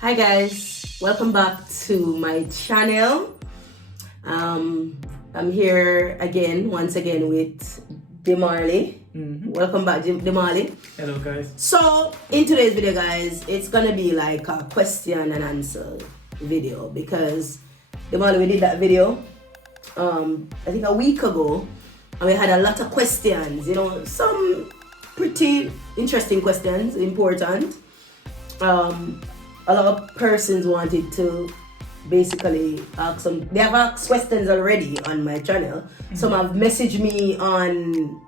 Hi guys, welcome back to my channel. I'm here once again with Demarley. Welcome back, Demarley. Hello guys. So in today's video, guys, it's gonna be like a question and answer video because Demarley, we did that video I think a week ago, and we had a lot of questions. Some pretty interesting questions, important. A lot of persons wanted to basically ask some. They have asked questions already on my channel. Some have messaged me on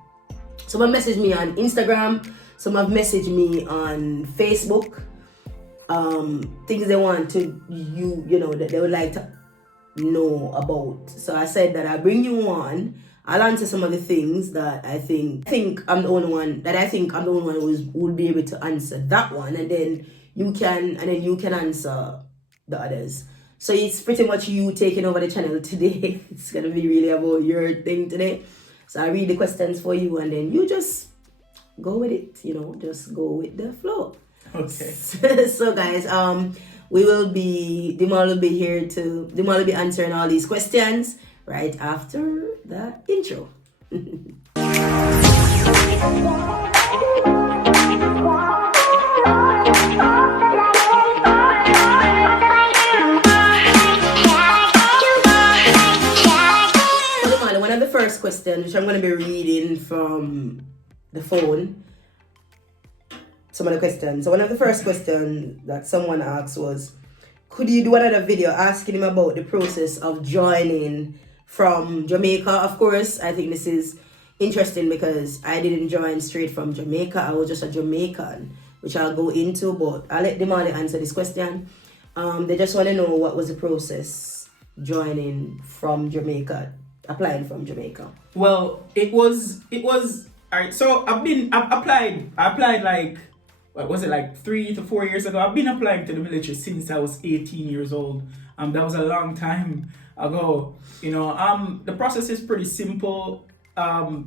Instagram. Some have messaged me on Facebook. Things they want to that they would like to know about. So I said that I'll bring you on. I'll answer some of the things that I think I'm the only one who will be able to answer that one, and then you can answer the others. So it's pretty much you taking over the channel today. It's gonna be really about your thing today. So I read the questions for you, and then you just go with it. Just go with the flow. Okay. So guys, Demal will be answering all these questions right after the intro. One of the first questions, which I'm going to be reading from the phone, some of the questions. So one of the first questions that someone asked was, could you do another video asking him about the process of joining from Jamaica? Of course, I think this is interesting because I didn't join straight from Jamaica. I was just a Jamaican, which I'll go into, but I'll let Demali answer this question. They just want to know what was the process joining from Jamaica, applying from Jamaica. Well, it was all right. So I applied like, what was it, like 3 to 4 years ago? I've been applying to the military since I was 18 years old. That was a long time ago. The process is pretty simple.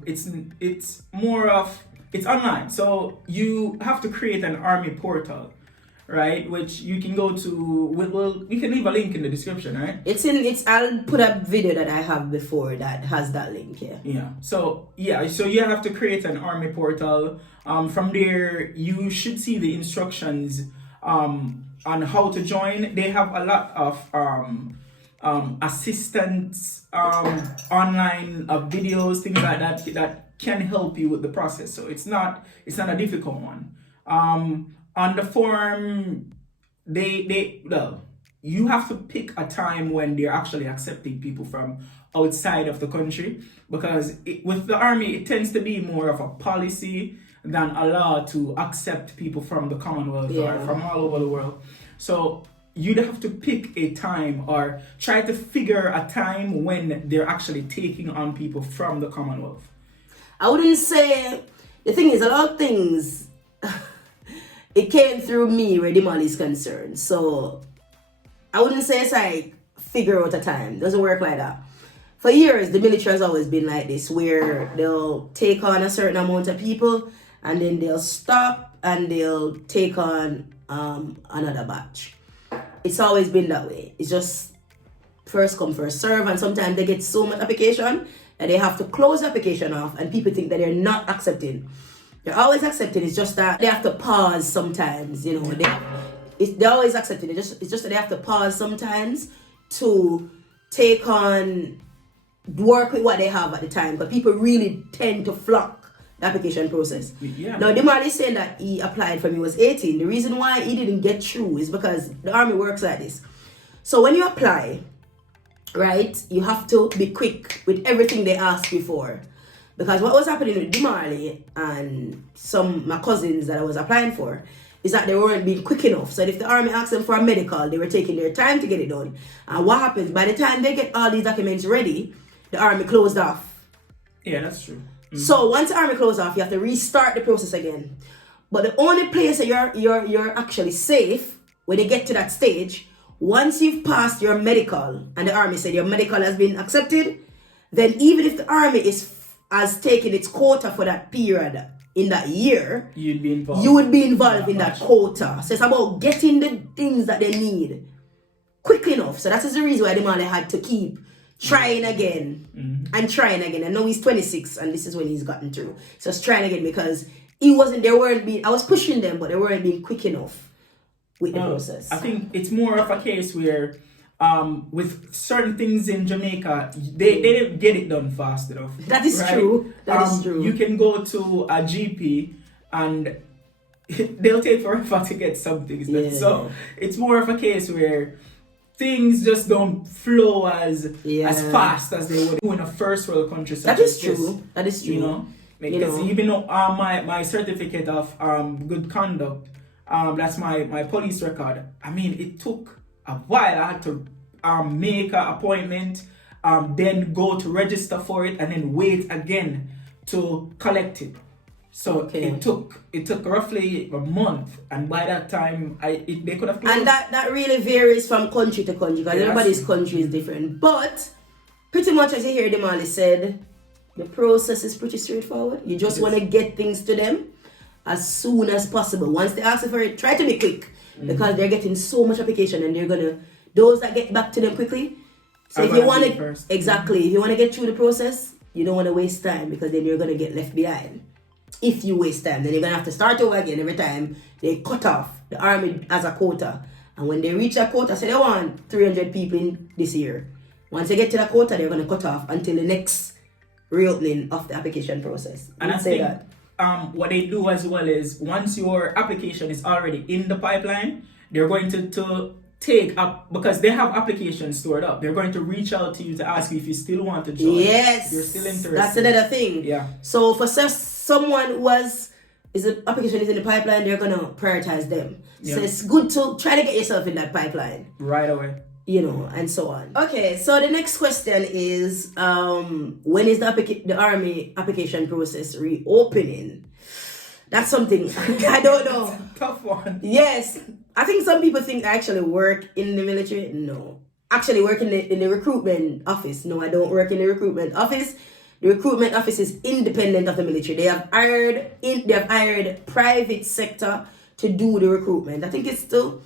It's online. So you have to create an army portal, right? Which you can go to. You can leave a link in the description, right? I'll put a video that I have before that has that link here. Yeah. So you have to create an army portal. From there, you should see the instructions on how to join. They have a lot of assistance, online videos, things like that can help you with the process. So it's not a difficult one. On the form, you have to pick a time when they're actually accepting people from outside of the country, because with the army, it tends to be more of a policy than a law to accept people from the Commonwealth or from all over the world. So you'd have to pick a time or try to figure a time when they're actually taking on people from the Commonwealth. I wouldn't say, the thing is, a lot of things, it came through me where Demal is concerned. So I wouldn't say it's like figure out a time. It doesn't work like that. For years, the military has always been like this, where they'll take on a certain amount of people and then they'll stop and they'll take on another batch. It's always been that way. It's just first come, first serve, and sometimes they get so much application that they have to close the application off, and people think that they're not accepting. They're always accepting. It's just that they have to pause sometimes. They're always accepting. It's just that they have to pause sometimes to take on, work with what they have at the time. But people really tend to flock the application process. Yeah. Now, Demarley is saying that he applied when he was 18. The reason why he didn't get through is because the army works like this. So when you apply, right, you have to be quick with everything they ask you for. Because what was happening with Demarley and my cousins that I was applying for is that they weren't being quick enough. So if the army asked them for a medical, they were taking their time to get it done. And what happens, by the time they get all these documents ready, the army closed off. Yeah, that's true. Mm-hmm. So once the army closed off, you have to restart the process again. But the only place that you're actually safe when you get to that stage, once you've passed your medical and the army said your medical has been accepted, then even if the army has taken its quota for that period in that year, you'd be involved. you would be involved in that quota. So it's about getting the things that they need quick enough. So that is the reason why the man had to keep trying again and trying again. I know he's 26 and this is when he's gotten through. So he's trying again because I was pushing them, but they weren't being quick enough with the process. I think it's more of a case where with certain things in Jamaica, they didn't get it done fast enough. That is true. That is true. You can go to a GP and they'll take forever to get some things done. Yeah. So it's more of a case where things just don't flow as fast as they would in a first world country. That is true. That is true. You know, because even though my certificate of good conduct, that's my police record. I mean, it took a while. I had to make an appointment, then go to register for it, and then wait again to collect it. So it took roughly a month, and by that time, they could have closed. And that really varies from country to country because everybody's country is different. But pretty much as you hear Demali said, the process is pretty straightforward. You just want to get things to them as soon as possible. Once they ask you for it, try to be quick because they're getting so much application, and they're gonna those that get back to them quickly. So if you want to if you want to get through the process, you don't want to waste time because then you're gonna get left behind. If you waste time, then you're gonna have to start over again every time they cut off. The army as a quota, and when they reach a quota, say they want 300 people in this year. Once they get to the quota, they're gonna cut off until the next reopening of the application process. And I think what they do as well is once your application is already in the pipeline, they're going to take up, because they have applications stored up, they're going to reach out to you to ask you if you still want to join. Yes, you're still interested. That's another thing. Yeah. So for someone who the application is in the pipeline, they're gonna prioritize them. Yeah. So it's good to try to get yourself in that pipeline right away. And so on. Okay, so the next question is, when is the army application process reopening? That's something I don't know. That's a tough one. Yes, I think some people think I actually work in the military. No, actually work in the recruitment office. No, I don't work in the recruitment office. The recruitment office is independent of the military. They have hired private sector to do the recruitment. I think it's to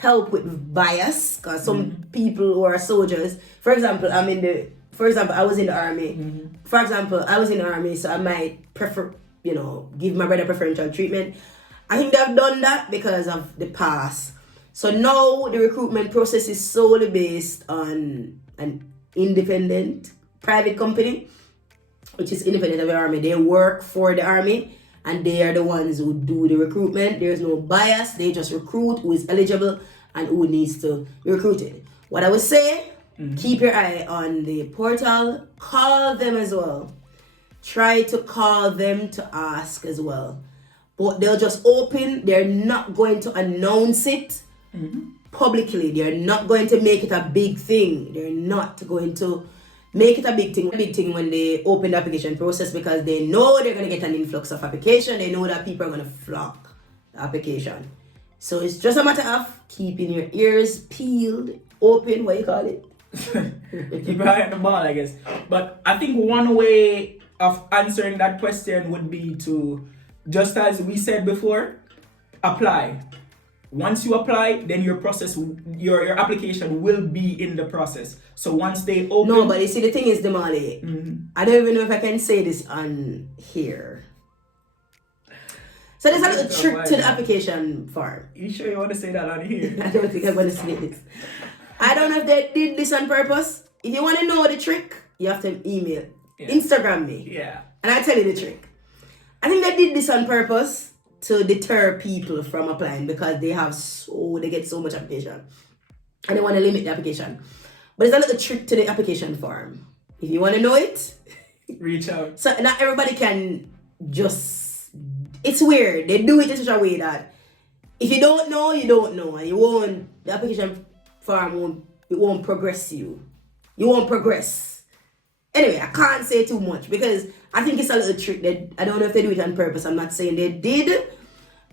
help with bias because some people who are soldiers, for example, I was in the army. For example, I was in the army, so I might prefer, give my brother preferential treatment. I think they've done that because of the past. So now the recruitment process is solely based on an independent private company, which is independent of the army. They work for the army and they are the ones who do the recruitment. There's no bias. They just recruit who is eligible and who needs to be recruited. What I would say, keep your eye on the portal. Call them as well. Try to call them to ask as well. But they'll just open. They're not going to announce it publicly. They're not going to make it a big thing. They're not going to make it a big thing when they open the application process because they know they're going to get an influx of application. They know that people are going to flock the application. So it's just a matter of keeping your ears peeled, open, what you call it? Keep your eye on the ball, I guess. But I think one way of answering that question would be to, just as we said before, apply. Once you apply, then your your application will be in the process. So once they open... No, but you see, the thing is, Demali, I don't even know if I can say this on here. So there's a little trick to the application form. You sure you want to say that on here? I don't think I want to say this. I don't know if they did this on purpose. If you want to know the trick, you have to email, Instagram me. Yeah. And I'll tell you the trick. I think they did this on purpose to deter people from applying because they get so much application. And they want to limit the application. But there's a little trick to the application form. If you want to know it, reach out. So not everybody can it's weird. They do it in such a way that if you don't know, you don't know. And the application form won't progress you. You won't progress. Anyway, I can't say too much because I think it's a little trick. I don't know if they do it on purpose. I'm not saying they did.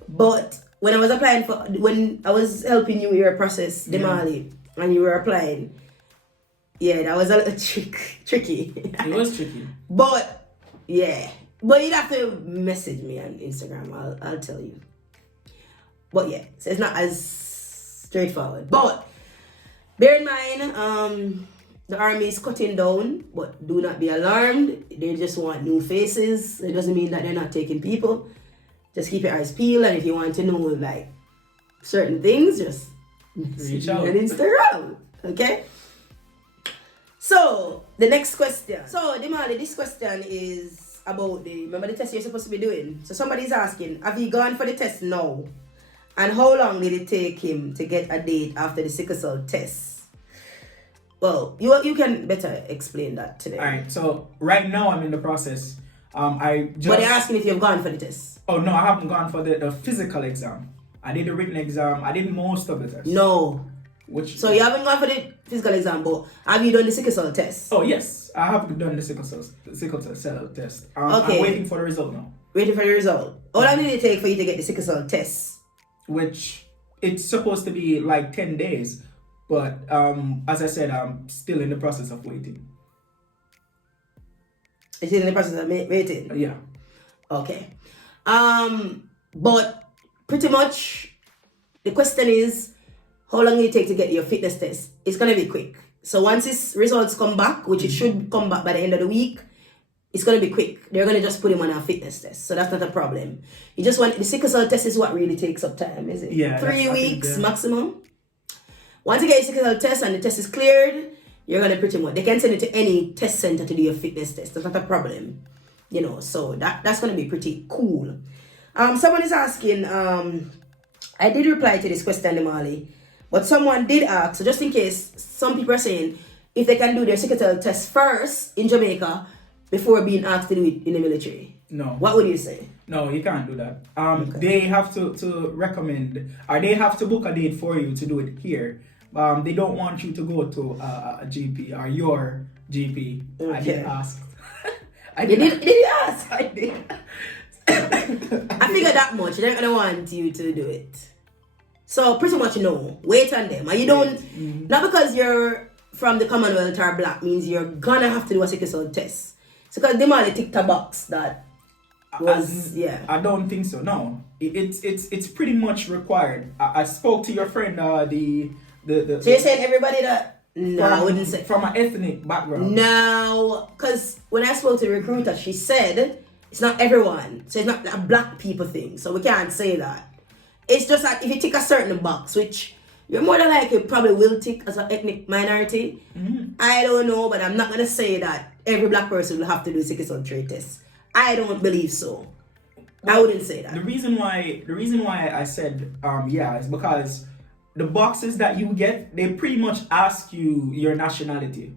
But when I was helping you with your process, Demali, and you were applying, that was a little tricky. It was tricky. But, But you'd have to message me on Instagram. I'll tell you. But yeah, so it's not as straightforward. But bear in mind, the army is cutting down, but do not be alarmed. They just want new faces. It doesn't mean that they're not taking people. Just keep your eyes peeled, and if you want to know like certain things, just reach out on Instagram. Okay? So the next question. So Dimali, this question is about remember the test you're supposed to be doing. So somebody's asking, have you gone for the test now? And how long did it take him to get a date after the sickle cell test? Well, you can better explain that today. Alright, so right now I'm in the process. But they're asking if you've gone for the test. Oh no, I haven't gone for the physical exam. I did the written exam. I did most of the tests. No. So you haven't gone for the physical exam, but have you done the sickle cell test? Oh yes, I have done the sickle cell test. Okay. I'm waiting for the result now. Waiting for the result. How long did it take for you to get the sickle cell test? Which it's supposed to be like 10 days, but as I said, I'm still in the process of waiting. You're still in the process of waiting? Yeah. Okay. But pretty much the question is, how long will it take to get your fitness test? It's gonna be quick. So once its results come back, which it should come back by the end of the week, it's gonna be quick. They're gonna just put him on a fitness test, so that's not a problem. You just want the sickle cell test is what really takes up time, is it? Yeah. 3 weeks maximum. Once you get your sickle cell test and the test is cleared, you're gonna pretty much they can send it to any test center to do your fitness test. That's not a problem, you know. So that's gonna be pretty cool. Someone is asking. I did reply to this question, Limali, but someone did ask. So just in case, some people are saying if they can do their sickle cell test first in Jamaica before being asked to do it in the military. No. What would you say? No, you can't do that. Okay. They have to recommend, or they have to book a date for you to do it here. They don't want you to go to a GP or your GP. Okay. I did ask. Did you ask? I did. I figured that much. They're gonna want you to do it. So pretty much no. Wait on them. And you don't not because you're from the Commonwealth or black means you're gonna have to do a sickle cell test. So because they might tick a box that was I don't think so. No, it's pretty much required. I spoke to your friend. So you're saying everybody that no, I wouldn't say from an ethnic background. No, because when I spoke to the recruiter, she said it's not everyone. So it's not a black people thing. So we can't say that. It's just like if you tick a certain box, which you're more than likely probably will tick as an ethnic minority. I don't know, but I'm not gonna say that every black person will have to do sickle cell trait test. I don't believe so. Well, I wouldn't say that. The reason why I said is because the boxes that you get, they pretty much ask you your nationality.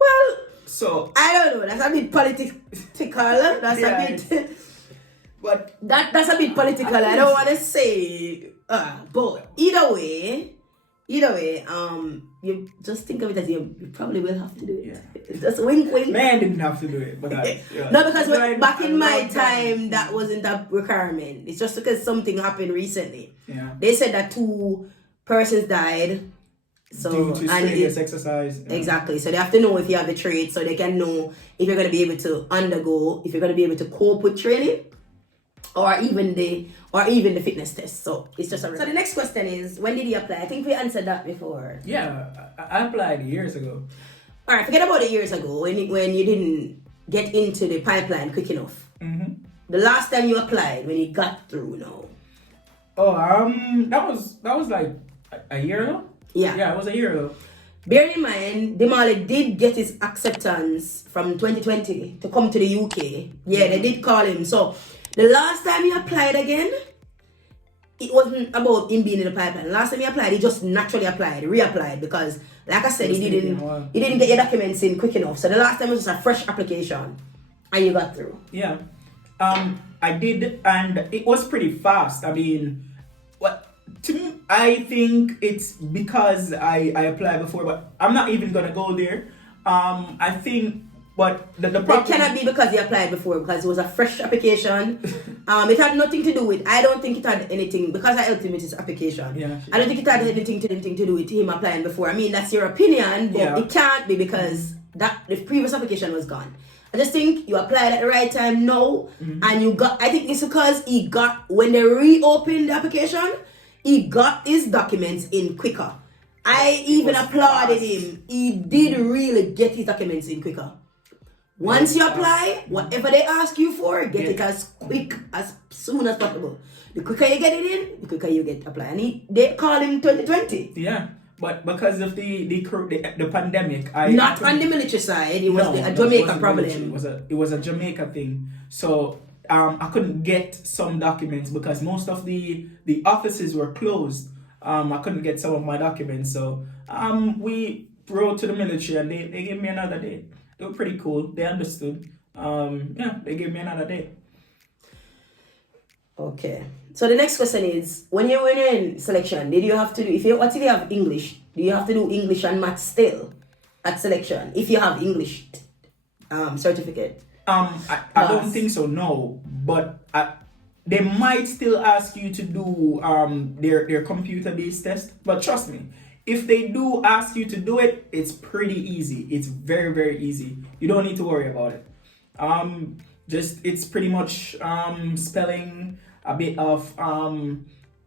Well, so I don't know. That's a bit political. That's a bit. But that's a bit political. I don't want to say. But either way, you just think of it as you probably will have to do it. Yeah. Just wink, wink. Man didn't have to do it, but no, because back in my time, that wasn't a requirement. It's just because something happened recently. Yeah. They said that 2 persons died. So due to strenuous exercise. Yeah. Exactly. So they have to know if you have the trait, so they can know if you're going to be able to undergo, if you're going to be able to cope with training, or even the fitness test. So it's just so the next question is, when did you apply? I think we answered that before. Yeah, I applied years ago. All right, forget about it years ago when you didn't get into the pipeline quick enough. The last time you applied, when you got through, no. Oh, that was like a year ago. Yeah, it was a year ago. Bear in mind, Demali did get his acceptance from 2020 to come to the UK. Yeah, they did call him. So the last time he applied again, it wasn't about him being in the pipeline. Last time he applied, he just naturally applied, reapplied, because like I said, he didn't get your documents in quick enough. So the last time it was just a fresh application and you got through. Yeah. I did, and it was pretty fast. I mean, to me, I think it's because I applied before, but I'm not even gonna go there. I think, but the problem... It cannot be because you applied before, because it was a fresh application. It had nothing to do with... I don't think it had anything... Because I helped him with his application. Yeah. I don't think it had anything to do with him applying before. I mean, that's your opinion, but it can't be because the previous application was gone. I just think you applied at the right time now, and you got. I think it's because he got when they reopened the application, he got his documents in quicker. I even applauded him. He did really get his documents in quicker. Once you apply, whatever they ask you for, get it as quick as soon as possible. The quicker you get it in, the quicker you get apply. And they call him 2020. Yeah, but because of the pandemic, not on the military side. It was a Jamaica problem. It was a Jamaica thing. So I couldn't get some documents because most of the offices were closed. I couldn't get some of my documents. So we wrote to the military and they gave me another date. They were pretty cool. They understood. They gave me another date. Okay. So the next question is, when you're in selection, did you have to do, what if you have English? Do you have to do English and maths still at selection if you have English certificate? I don't think so, no. But they might still ask you to do their computer-based test. But trust me, if they do ask you to do it, it's pretty easy. It's very, very easy. You don't need to worry about it. It's pretty much spelling, a bit of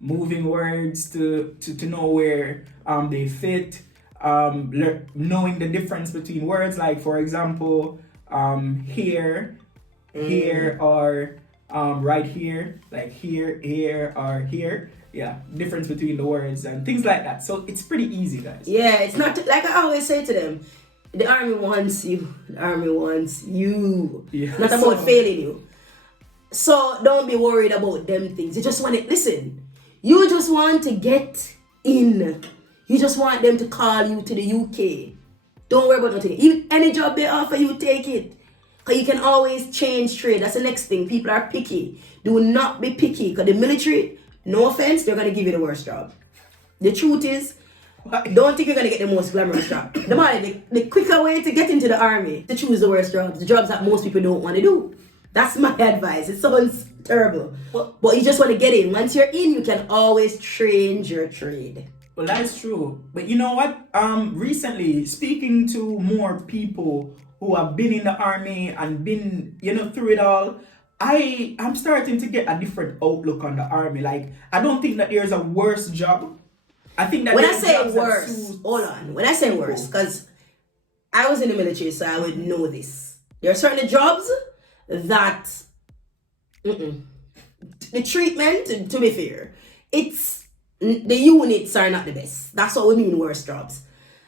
moving words to know where they fit, knowing the difference between words, like for example, here, or right here, like here, or here. Yeah, difference between the words and things like that. So it's pretty easy, guys. Yeah, it's not like I always say to them, the army wants you. The army wants you. Yeah, not about failing you. So don't be worried about them things. You just want it. Listen, you just want to get in. You just want them to call you to the UK. Don't worry about nothing. Even any job they offer you, take it. Because you can always change trade. That's the next thing. People are picky. Do not be picky. Because the military, no offense, they're going to give you the worst job. The truth is, don't think you're going to get the most glamorous job. The quicker way to get into the army, to choose the worst jobs, the jobs that most people don't want to do. That's my advice. It sounds terrible. But you just want to get in. Once you're in, you can always change your trade. Well, that's true. But you know what? Recently, speaking to more people who have been in the army and been, through it all, I'm starting to get a different outlook on the army. Like, I don't think that there's a worse job. I think that when I say worse, hold on. When I say worse, because I was in the military, so I would know this. There are certain jobs that the treatment, to be fair, it's the units are not the best. That's what we mean worse jobs.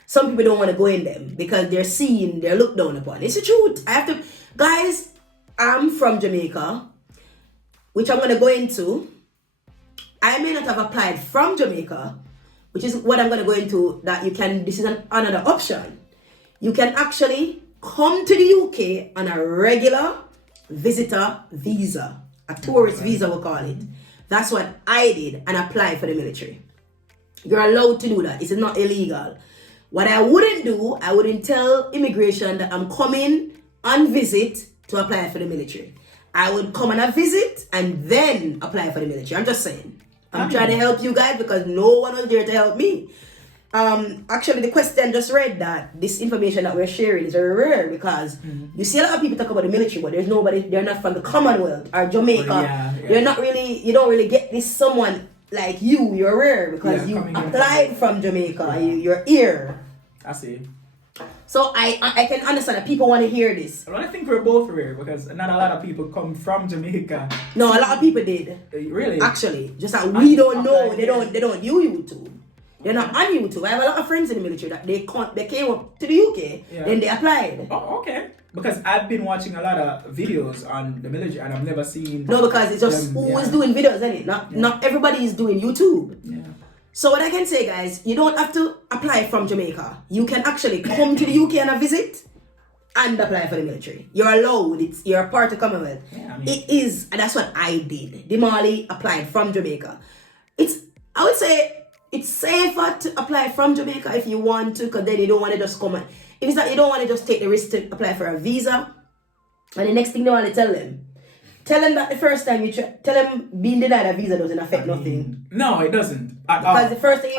Some people don't want to go in them because they're looked down upon. It's the truth. Guys, I'm from Jamaica, which I'm going to go into. I may not have applied from Jamaica, which is what I'm going to go into, this is another option. You can actually come to the UK on a regular visitor visa, a tourist visa we'll call it. That's what I did and applied for the military. You're allowed to do that. It's not illegal. What I wouldn't do, I wouldn't tell immigration that I'm coming on visit to apply for the military. I would come on a visit and then apply for the military. I'm just saying. I'm trying to help you guys because no one was there to help me. Actually, the question just read that this information that we're sharing is very rare because you see a lot of people talk about the military, but there's nobody, they're not from the Commonwealth or Jamaica. You're not really, you don't really get this someone like you. You're rare because you applied from Jamaica. You're here. I see. So I can understand that people want to hear this. Well, I think we're both rare because not a lot of people come from Jamaica. No, a lot of people did. Really? Actually, just that we don't know. They don't use YouTube. They're not on YouTube. I have a lot of friends in the military that they came up to the UK, then they applied. Oh, okay. Because I've been watching a lot of videos on the military and I've never seen. No, because it's just who is doing videos, isn't it? Not everybody is doing YouTube. Yeah. So what I can say, guys, you don't have to apply from Jamaica. You can actually come to the UK on a visit and apply for the military. You're allowed. You're a part of Commonwealth. Yeah, it is, and that's what I did. Demali applied from Jamaica. I would say it's safer to apply from Jamaica if you want to, because then you don't want to just come and, if it's that you don't want to just take the risk to apply for a visa, and the next thing you want to tell them that the first time you tell them being denied a visa doesn't affect nothing. No, it doesn't. Because the first thing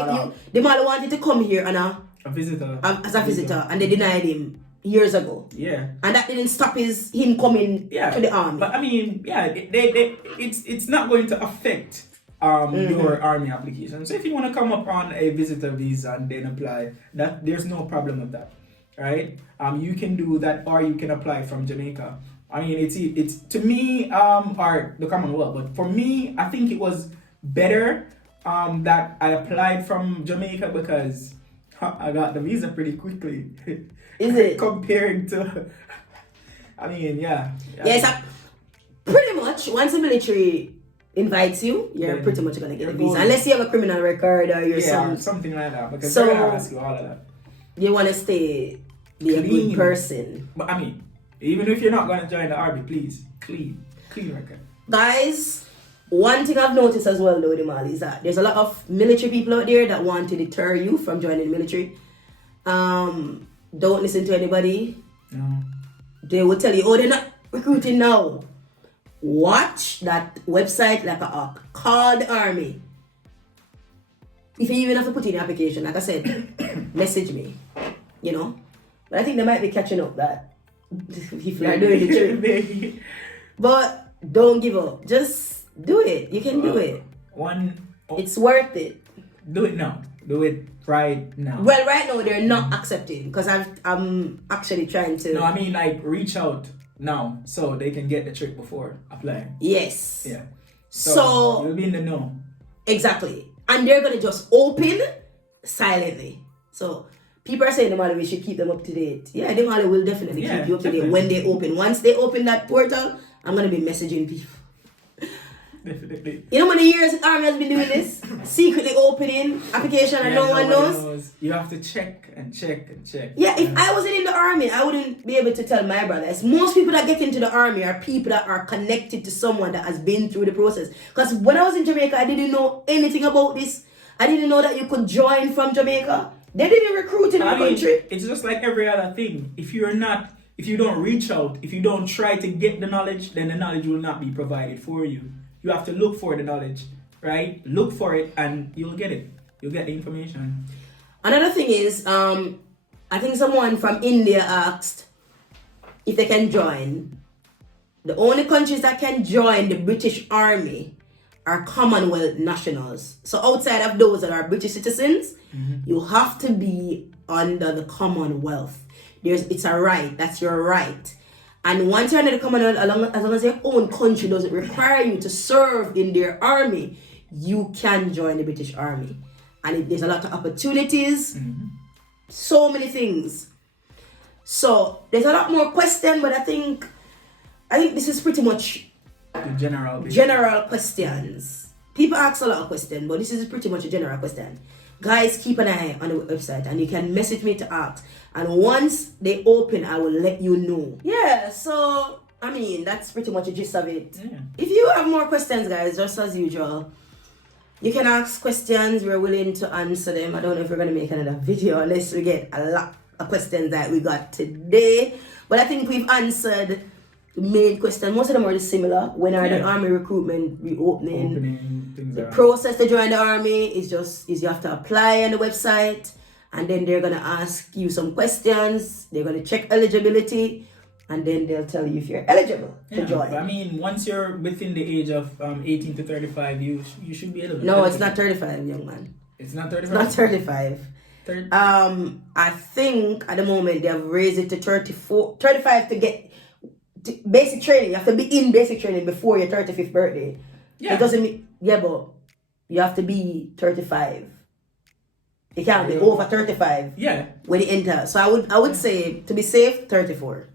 the man wanted to come here on a visitor. As a visitor, and they denied him. years ago. Yeah. And that didn't stop him coming to the army. But I mean, it's not going to affect your army application. So if you want to come up on a visitor visa and then apply, that there's no problem with that, right? You can do that, or you can apply from Jamaica. I mean, it's to me or the Commonwealth, but for me, I think it was better that I applied from Jamaica because I got the visa pretty quickly. Is it? Compared to, I mean, yeah. Yes, pretty much. Once the military invites you, you're pretty much gonna get a visa, unless you have a criminal record or you're something like that. Because they're gonna ask you all of that. You want to be a good person. But I mean, even if you're not gonna join the army, please clean record. Guys, one thing I've noticed as well, though, Demal, is that there's a lot of military people out there that want to deter you from joining the military. Don't listen to anybody. No. They will tell you, oh, they're not recruiting now. Watch that website like a hawk. Call the army. If you even have to put in the application, like I said, message me. You know? But I think they might be catching up that people are doing the trick. But don't give up. Just do it. You can do it. It's worth it. Do it now. Do it right now. Well, right now they're not accepting because I'm actually trying to. No, I mean like reach out now so they can get the trick before applying. Yes. Yeah. So you'll be in the know. Exactly. And they're gonna just open silently. So people are saying the we should keep them up to date. Yeah, the will definitely keep you up to date when they open. Once they open that portal, I'm gonna be messaging people. Definitely. You know how many years the army has been doing this? Secretly opening application and no one knows? You have to check and check. Yeah, if I wasn't in the army, I wouldn't be able to tell my brothers. Most people that get into the army are people that are connected to someone that has been through the process. Because when I was in Jamaica, I didn't know anything about this. I didn't know that you could join from Jamaica. They didn't recruit in our country. It's just like every other thing. If you don't reach out, if you don't try to get the knowledge, then the knowledge will not be provided for you. You have to look for the knowledge, right? Look for it and you'll get it. You'll get the information. Another thing is, I think someone from India asked if they can join. The only countries that can join the British Army are Commonwealth nationals. So outside of those that are British citizens, you have to be under the Commonwealth. It's a right. That's your right. And once you're under the Commonwealth, as long as your own country doesn't require you to serve in their army, you can join the British Army. And there's a lot of opportunities, so many things. So there's a lot more questions, but I think this is pretty much the general questions. People ask a lot of questions, but this is pretty much a general question. Guys, keep an eye on the website and you can message me to ask. And once they open, I will let you know. Yeah, so, I mean, that's pretty much the gist of it. Yeah. If you have more questions, guys, just as usual, you can ask questions. We're willing to answer them. I don't know if we're going to make another video unless we get a lot of questions that we got today. But I think we've answered the main question. Most of them are similar. When are the army recruitment reopening? The process to join the army is you have to apply on the website, and then they're gonna ask you some questions. They're gonna check eligibility, and then they'll tell you if you're eligible to join. But I mean, once you're within the age of 18 to 35, you should be eligible. No, it's not 35, young man. It's not 35. It's not 35. I think at the moment they have raised it to 35 to get basic training. You have to be in basic training before your 35th birthday. Yeah. It doesn't mean, but you have to be 35. You can't be over 35. Yeah. When you enter. So I would say, to be safe, 34.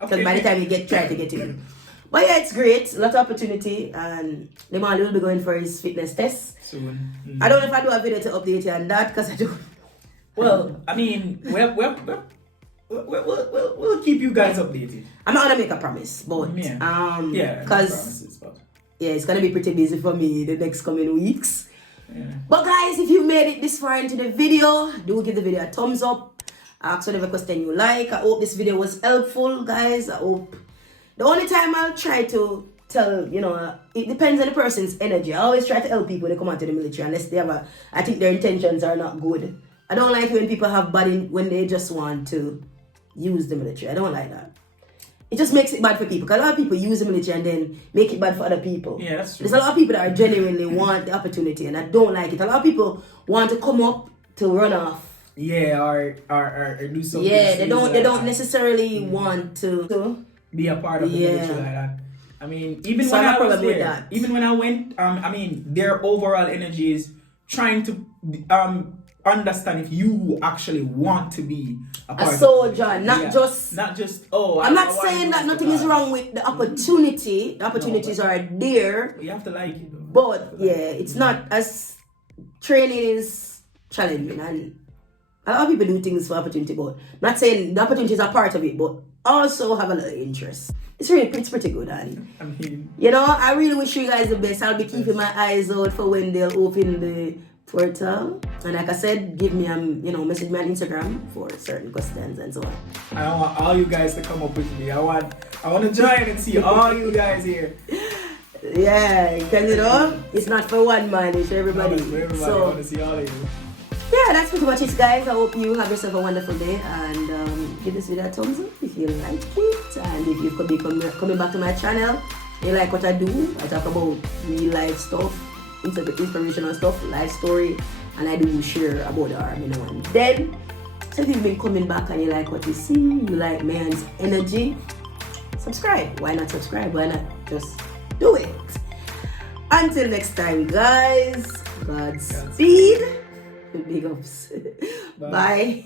Because by the time you try to get in. But yeah, it's great. A lot of opportunity. And the man will be going for his fitness test. Soon. I don't know if I do a video to update you on that, because I don't. Well, I mean, we'll keep you guys updated. I'm not gonna make a promise, but because it's gonna be pretty busy for me the next coming weeks. Yeah. But guys, if you made it this far into the video, do give the video a thumbs up. Ask whatever question you like. I hope this video was helpful, guys. I hope. The only time I'll try to tell, it depends on the person's energy. I always try to help people when they come out to the military, unless they have I think their intentions are not good. I don't like when people have when they just want to use the military. I don't like that. It just makes it bad for people. Because a lot of people use the military and then make it bad for other people. Yeah, that's true. There's a lot of people that are genuinely want the opportunity and I don't like it. A lot of people want to come up to run off. Yeah, or do something. Yeah, they don't necessarily want to be a part of the military like that. I mean, even when I was there, even when I went, I mean, their overall energy is trying to understand if you actually want to be a soldier, not just I'm not saying that nothing is wrong with the opportunity. The opportunities are there. You have to like it, though. But yeah, it's not as training is challenging, and a lot of people do things for opportunity. But not saying the opportunities are part of it, but also have a little interest. It's pretty good, and I mean, you know, I really wish you guys the best. I'll be keeping my eyes out for when they'll open the portal, and like I said, give me message me on Instagram for certain questions and so on. I want all you guys to come up with me. I want to join and see all you guys here. Yeah, because it's not for one man, it's for everybody. No, it's for everybody. So, I want to see all of you. Yeah, that's pretty much it, guys. I hope you have yourself a wonderful day, and give this video a thumbs up if you like it, and if you could be coming back to my channel, you like what I do. I talk about real life stuff, inspirational stuff, life story, and I do share about the army now and then. So if you've been coming back and you like what you see, you like man's energy, subscribe. Why not subscribe? Why not just do it? Until next time, guys, Godspeed. Big ups. Bye.